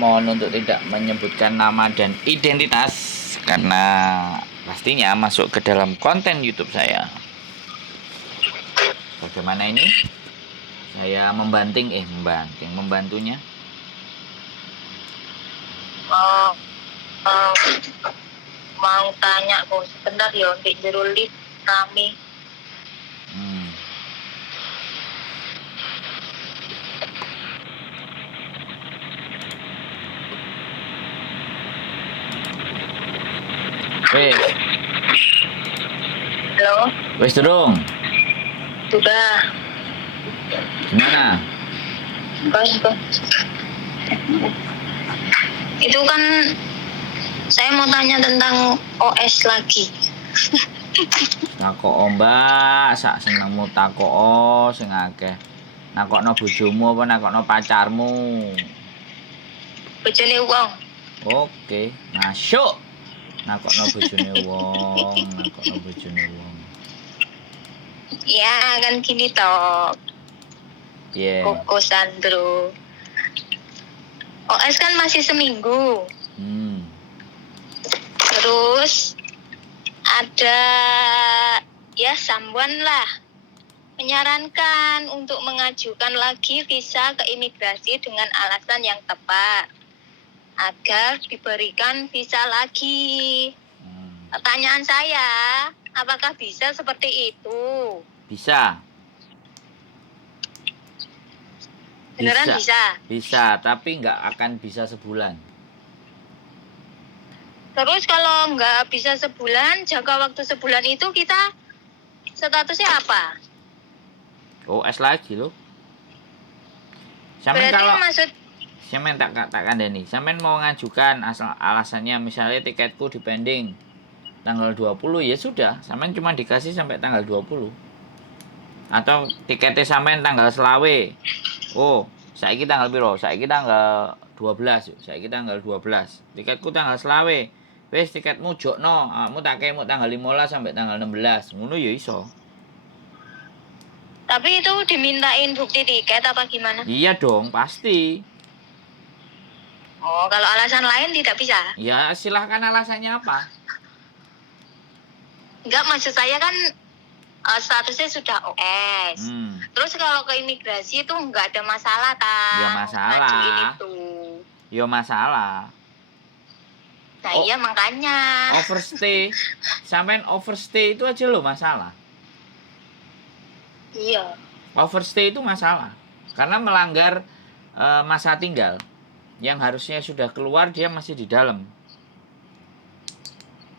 mohon untuk tidak menyebutkan nama dan identitas karena pastinya masuk ke dalam konten YouTube saya. Bagaimana ini? Saya membantunya. Mau tanya kok sebentar ya untuk jerulit kami. Halo. Wes durung? Sudah. Gimana? Itu kan saya mau tanya tentang OS lagi. Takok Mbak, sak senengmu takok sing akeh. Nakokno bojomu apa nakokno pacarmu? Bojone wong. Oke, masuk. Nakokno bojone wong. Ya kan gini toh. Piye? Koko Sandro. OS kan masih seminggu. Terus ada ya someone lah menyarankan untuk mengajukan lagi visa ke imigrasi dengan alasan yang tepat agar diberikan visa lagi. Pertanyaan saya, apakah bisa seperti itu? Bisa. Beneran bisa? Bisa, tapi nggak akan bisa sebulan. Terus kalau nggak bisa sebulan, jangka waktu sebulan itu kita statusnya apa? OS lagi loh. Sampean kalau sampean tak kandani. Sampean mau ngajukan asal alasannya misalnya tiketku dipending tanggal 20 ya sudah, sampean cuma dikasih sampai tanggal 20. Atau tiketnya sampean tanggal selawe. Oh, saiki tanggal piro? Saiki tanggal 12 yuk. Saiki tanggal 12. Tiketku tanggal selawe. Wes tiketmu jokno, kamu tak kemu tanggal 15 sampai tanggal 16. Ngono ya iso. Tapi itu dimintain bukti tiket apa gimana? Iya dong, pasti. Oh, kalau alasan lain tidak bisa? Ya, silahkan alasannya apa? Enggak, maksud saya kan statusnya sudah OS. Terus kalau ke imigrasi itu enggak ada masalah, Ya masalah. Ya masalah. Nah iya makanya. Overstay. Sampai overstay itu aja loh masalah. Iya. Overstay itu masalah. Karena melanggar masa tinggal. Yang harusnya sudah keluar dia masih di dalam.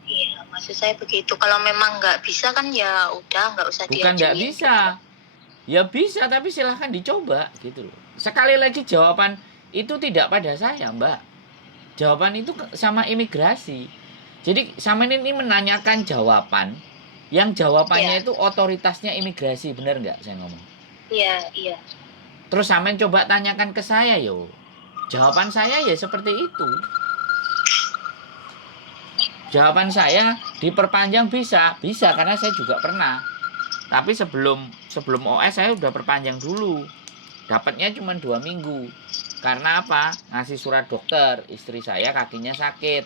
Iya, maksud saya begitu. Kalau memang nggak bisa kan ya udah nggak usah diajuin. Bukan nggak bisa. Ya bisa, tapi silahkan dicoba gitu loh. Sekali lagi jawaban itu tidak pada saya, Mbak. Jawaban itu sama imigrasi. Jadi sama ini menanyakan jawaban. Yang jawabannya itu otoritasnya imigrasi, bener nggak saya ngomong? Iya. Terus sampean coba tanyakan ke saya yo. Jawaban saya ya seperti itu. Jawaban saya diperpanjang bisa karena saya juga pernah. Tapi sebelum OS saya udah perpanjang dulu. Dapatnya cuma 2 minggu. Karena apa? Ngasih surat dokter, istri saya kakinya sakit.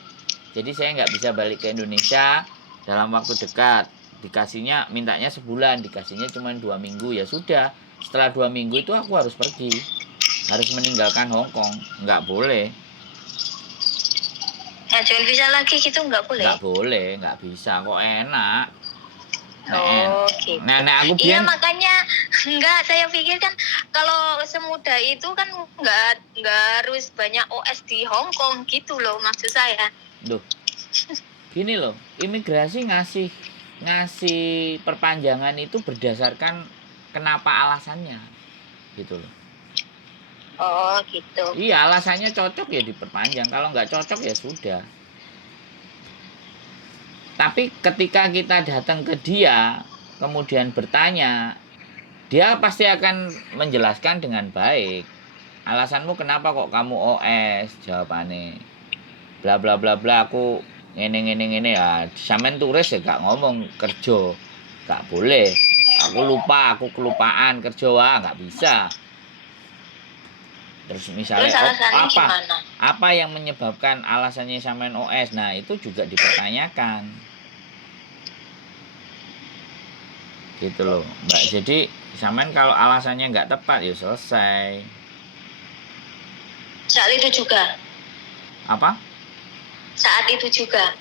Jadi saya nggak bisa balik ke Indonesia dalam waktu dekat. Dikasihnya, mintanya sebulan, dikasihnya cuma 2 minggu. Ya sudah, setelah 2 minggu itu aku harus pergi. Harus meninggalkan Hong Kong. Nggak boleh. Ngajuin visa lagi gitu nggak boleh? Nggak boleh, nggak bisa. Kok enak? Gitu. Nah, aku iya makanya enggak, saya pikir kan kalau semudah itu kan nggak harus banyak OS di Hong Kong gitu loh maksud saya. Loh, gini loh, imigrasi ngasih perpanjangan itu berdasarkan kenapa alasannya, gitu loh. Oh gitu. Iya, alasannya cocok ya diperpanjang, kalau nggak cocok ya sudah. Tapi ketika kita datang ke dia, kemudian bertanya, dia pasti akan menjelaskan dengan baik. Alasanmu kenapa kok kamu OS? Jawabannya bla bla bla bla, aku ngene ya. Sampean turis ya gak ngomong kerja. Gak boleh. Aku kelupaan kerja, gak bisa. Terus misalnya Terus alasannya apa gimana? apa yang menyebabkan alasannya sampean OS? Nah, itu juga dipertanyakan. Gitu loh, Mbak. Jadi sampean kalau alasannya nggak tepat ya selesai. Saat itu juga. Apa? Saat itu juga.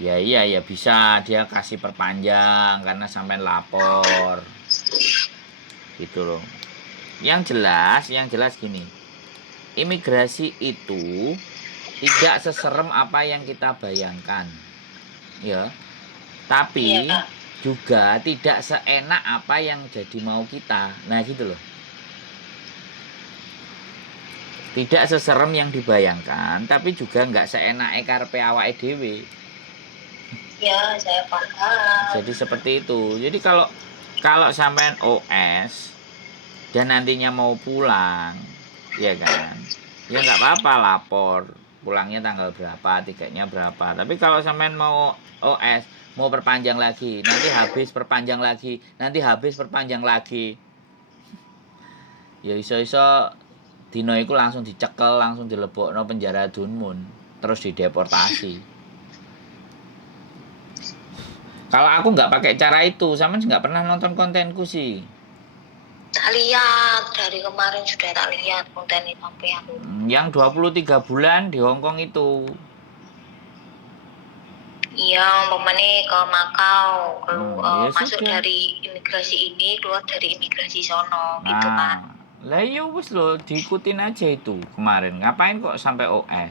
Ya iya ya bisa dia kasih perpanjang karena sampean lapor. Gitu loh. Yang jelas gini. Imigrasi itu tidak seserem apa yang kita bayangkan. Ya. Iya, Tapi Kak. juga tidak seenak apa yang jadi mau kita. Nah, gitu loh. Tidak seserem yang dibayangkan, tapi juga nggak seenak karepe awake dhewe. Ya, saya paham. Jadi seperti itu. Jadi kalau kalau sampean OS dan nantinya mau pulang, ya kan? Ya nggak apa-apa lapor. Pulangnya tanggal berapa, tiketnya berapa. Tapi kalau sampean mau OS, mau perpanjang lagi, nanti habis perpanjang lagi, nanti habis perpanjang lagi. Ya iso-iso dino iku langsung dicekel, langsung dilebokno penjara Dunmun, terus dideportasi. Kalau aku nggak pakai cara itu, sama nggak pernah nonton kontenku sih. Tak lihat dari kemarin sudah tak lihat konten itu sampai aku. Yang 23 bulan di Hongkong itu. Iya, umpamanya ke Makau, Ya masuk sudah. dari imigrasi ini, keluar dari imigrasi sono, gitu kan. Nah, lah ya wis lo diikutin aja itu kemarin. Ngapain kok sampai OS?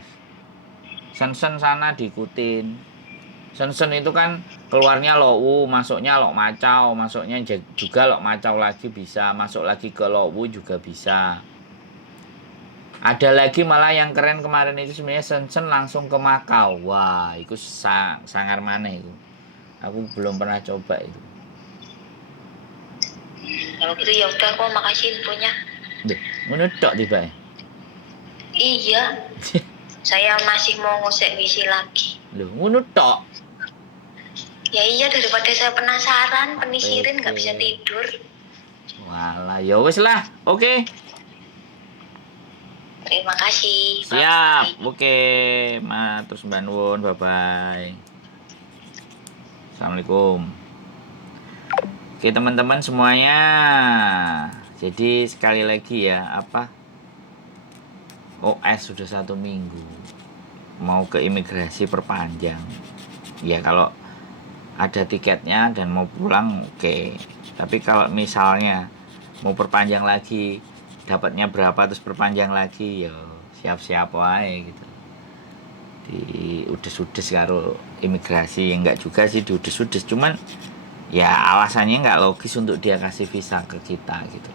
Sen-sen sana diikutin. Sen-sen itu kan keluarnya Lowu, masuknya Lok Macau, masuknya juga Lok Macau lagi bisa, masuk lagi ke Lowu juga bisa. Ada lagi malah yang keren kemarin itu sebenarnya Sen-sen langsung ke Makau. Wah, itu sangar maneh itu. Aku belum pernah coba itu. Kalau gitu ya udah, kok makasih infonya. Duh, ngono tok tiba. Iya, saya masih mau ngusik visi lagi. Loh, ngono tok. Ya iya, daripada saya penasaran, penisirin nggak Oke. bisa tidur. Walah, ya wis lah. Oke. Terima kasih. Siap. Bye-bye. Oke, terus Mbak Nuwun, bye bye. Assalamualaikum. Oke, teman-teman semuanya. Jadi sekali lagi ya, OS sudah 1 minggu. Mau ke imigrasi perpanjang. Ya kalau ada tiketnya dan mau pulang oke. Tapi kalau misalnya mau perpanjang lagi, dapatnya berapa terus perpanjang lagi, ya siap-siap wae gitu. Di udes-udes karo imigrasi, ya enggak juga sih di udes-udes, cuman ya alasannya enggak logis untuk dia kasih visa ke kita gitu.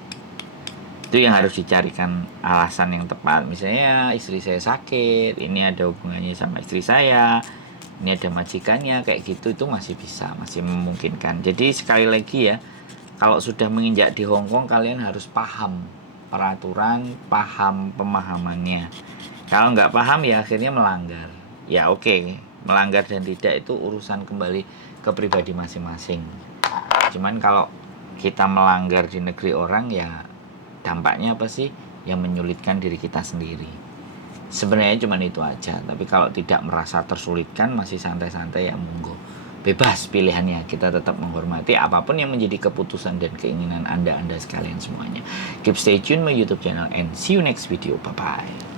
Itu yang harus dicarikan alasan yang tepat. Misalnya istri saya sakit, ini ada hubungannya sama istri saya, ini ada majikannya, kayak gitu, itu masih bisa, masih memungkinkan. Jadi sekali lagi ya, kalau sudah menginjak di Hongkong, kalian harus paham peraturan, paham pemahamannya. Kalau nggak paham ya akhirnya melanggar. Ya oke, melanggar dan tidak itu urusan kembali ke pribadi masing-masing. Cuman kalau kita melanggar di negeri orang, ya dampaknya apa sih? Yang menyulitkan diri kita sendiri. Sebenarnya cuma itu aja. Tapi kalau tidak merasa tersulitkan, masih santai-santai, ya monggo. Bebas pilihannya, kita tetap menghormati apapun yang menjadi keputusan dan keinginan Anda sekalian semuanya. Keep stay tune my YouTube channel and see you next video. Bye bye.